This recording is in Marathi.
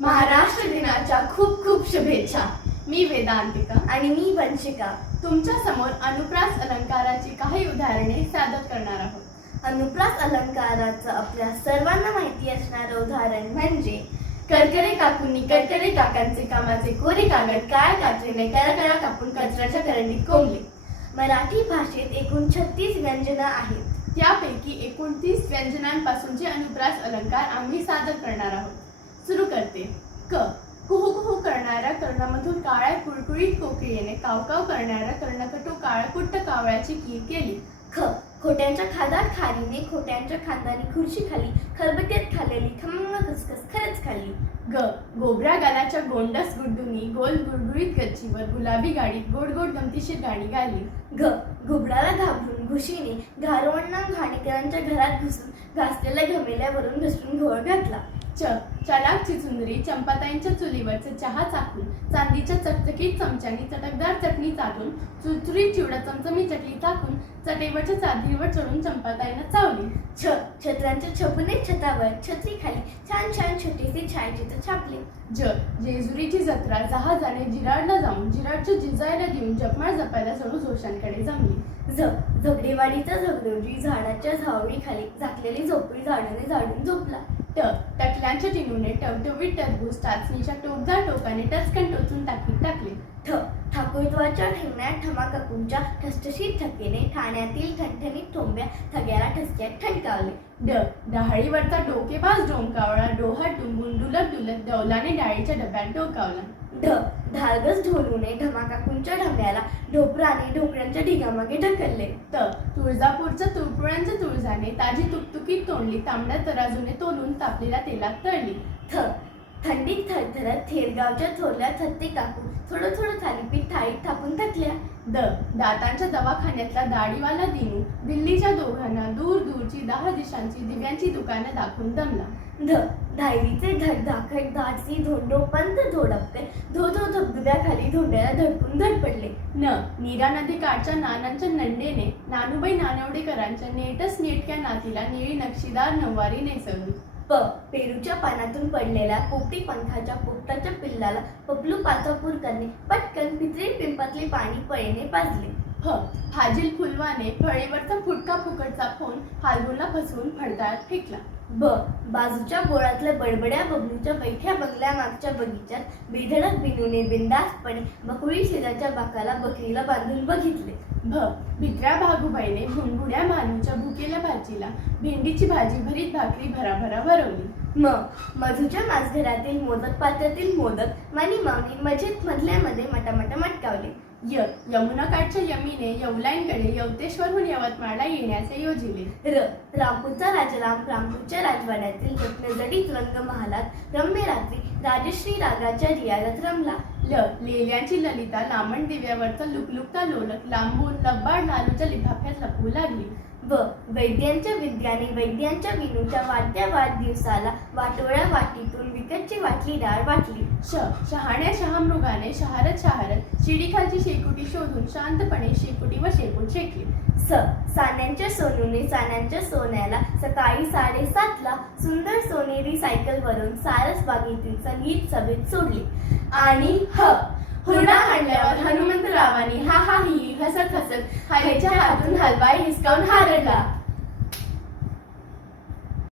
महाराष्ट्र दिनाच्या खूप खूप शुभेच्छा. मी वेदांतिका आणि मी वंशिका तुमच्या समोर अनुप्रास अलंकाराची काही उदाहरणे सादर करणार आहोत. अनुप्रास अलंकाराचं आपल्या सर्वांना माहिती असणारं उदाहरण म्हणजे करकरे काकूंनी करकरे काकांचे कामाचे कोरे कागद काळ्या कात्रीने कळा कापून कचऱ्याच्या करंडीत कोंबले. मराठी भाषेत एकूण 36 व्यंजनं आहेत. त्यापैकी 29 व्यंजनांपासूनचे अनुप्रास अलंकार आम्ही सादर करणार आहोत. सुरू करते. क कुहू कुहू करणाऱ्या कर्णामधून काळ्या कुळकुळीत कोकिळेने कावकाव करणाऱ्या कर्णकटो काळकुट्ट कावळ्याची कीर केली. ख खोट्यांच्या खादात खारीने खोट्यांच्या खांदानी खुर्ची खाली खलबत्यात खाल्लेली खमंग खसखस खरंच खाल्ली. ग गोबऱ्या गालाच्या गोंडस गुड्डूनी गोल गुळगुळीत गच्चीवर गुलाबी गाडीत गोड गोड गमतीशीर गाणी गायली. घ घुबडाला घाबरून घुशीने घारवणा घाणेकरांच्या घरात घुसून घासलेल्या घमेल्यावरून घसरून घोळ घातला. च चलाक चिचुंदरी चंपाताईंच्या चुलीवरचे चहा चाकून चांदीच्या चकचकीत चमच्यानी चटकदार चटणी चाटून चुरचुरीत चिवडा चमचमी चटणी टाकून चटेवरच्या चादरीवर चढून चंपाताईंना चावली. छ छत्रांच्या छपुने छतावर छत्री खाली छान छान छोटीशी छायाचित्र छापले. ज जेजुरीची जत्रा जहाजाने जिराडला जाऊन जिराडच्या जिजायला देऊन जपमाळ जपायला चढू जोशांकडे जमली. झ झगडेवाडीचा झगडोजी झाडाच्या झावळीखाली झाकलेली झोपडी झाडाने झाडून झोपला. ट टकल्यांच्या टिनूने टवटवीत टरबूज टाचणीच्या टोकदार टोकाने टचकन टोचून टाकले. ठ ठाकूरद्वारच्या ठेवण्यात ठमाकाकूंच्या ठसठशीत ठकेने ठाण्यातील ठणठणीत ठोंब्या थग्याला ठसक्यात ठणकावले. ड डहाळीवरचा डोकेबाज डोंकावळा डोहा टुंबून डुलत डुलत डौलाने डाळीच्या डब्यात डोकावला. ढ धारगस ढोलूने ढमाकाकूंच्या ढंब्याला ढोपराने ढोकळ्यांच्या ढिगामागे ढकलले. त तुळजापूरच्या तुळपुळ्यांच्या तुळजाने ताजी तुकतुकीत तोंडली तांबड्या तराजूने तोलून तापलेल्या तेलात तळली. थ थंडीत थरथरत थेरगावच्या थोरल्या थत्ते काकू थोडं थोडं थालीपीठ थाळीत थापून थकल्या. द दातांच्या दवाखान्यातला दाढीवाला दिनू दिल्लीच्या दोघांना दूर दूरची 10 दिशांची दिव्यांची दुकानं दाखवून दमला. ध धायरीचे धडधाकट धाडसी धोंडो पंत धोडपकर धो धो धबधब्याखाली धोंड्याला धडकून धडपडले. न नीरा नदी काठच्या नानांच्या नंडेने नानूबाई नानवडेकरांच्या नेटस नेटक्या नातीला निळी नक्षीदार नऊवारी नेसवली. प पेरूच्या पानातून पडलेल्या पोपटी पंखाच्या पोपटाच्या पिल्लाला पपलू पाचापूरकरने पटकन पितळी पिंपातले पाणी पळेने पाजले. ह फाजील फुलवाने फळीवरचा फुटका फुकटचा फोन हालगुलला फसवून फडताळत फेकला. ब बाजूच्या बोळातल्या बडबड्या बबलूच्या बैठ्या बंगल्या मागच्या बगीच्यात बेधडक बिनूने बिंदासपणे बकुळी शेजारच्या बाकाला बकरीला बांधून बघितले. भ भित्र्या भागूबाईने भुणभुड्या मानूच्या भुकेल्या भाजीला भेंडीची भाजी भरीत भाकरी भराभरा भरवली. म मधूच्या माझघरातील मोदक पात्रातील मोदक मानी मावनी मजेत मधल्यामध्ये मटामटा मटकावले. य यमुनाकाठच्या यमीने येवलाईंकडे यवतेश्वरहून यवतमाळला येण्याचे योजिले. र रामपूरचा राजाराम रामपूरच्या राजवाड्यातील रत्नजडीत रंग महालात रम्य रात्री राजश्री रागाच्या रियाजात रमला. ल लेल्यांची ललिता लांबण दिव्यावरचा लुकलुकता लोलक लांबून लब्बाड लालूच्या लिफाफ्यात लपवू लागली. व वैद्यांच्या विद्याने वैद्यांच्या विनूच्या वाढत्या वाढदिवसाला वाटोळ्या वाटीतून विकतची वाटली डाळ वाटली. श शहाण्या शहामृगाने शहारत शिडीखालची शेकोटी शोधून शांतपणे शेकोटीवर शेपूट शेकली. स सान्यांच्या सोनूने सान्यांच्या सोन्याला सकाळी 7:30ला सुंदर सोनेरी सायकलवरून सारसबागेतील संगीत सभेत सोडली. आणि ह हुरडा हाणल्यावर हनुमंतरावांनी हा हा ही हसत हसत हरेच्या हातून हलवाई हिसकावून हारडला.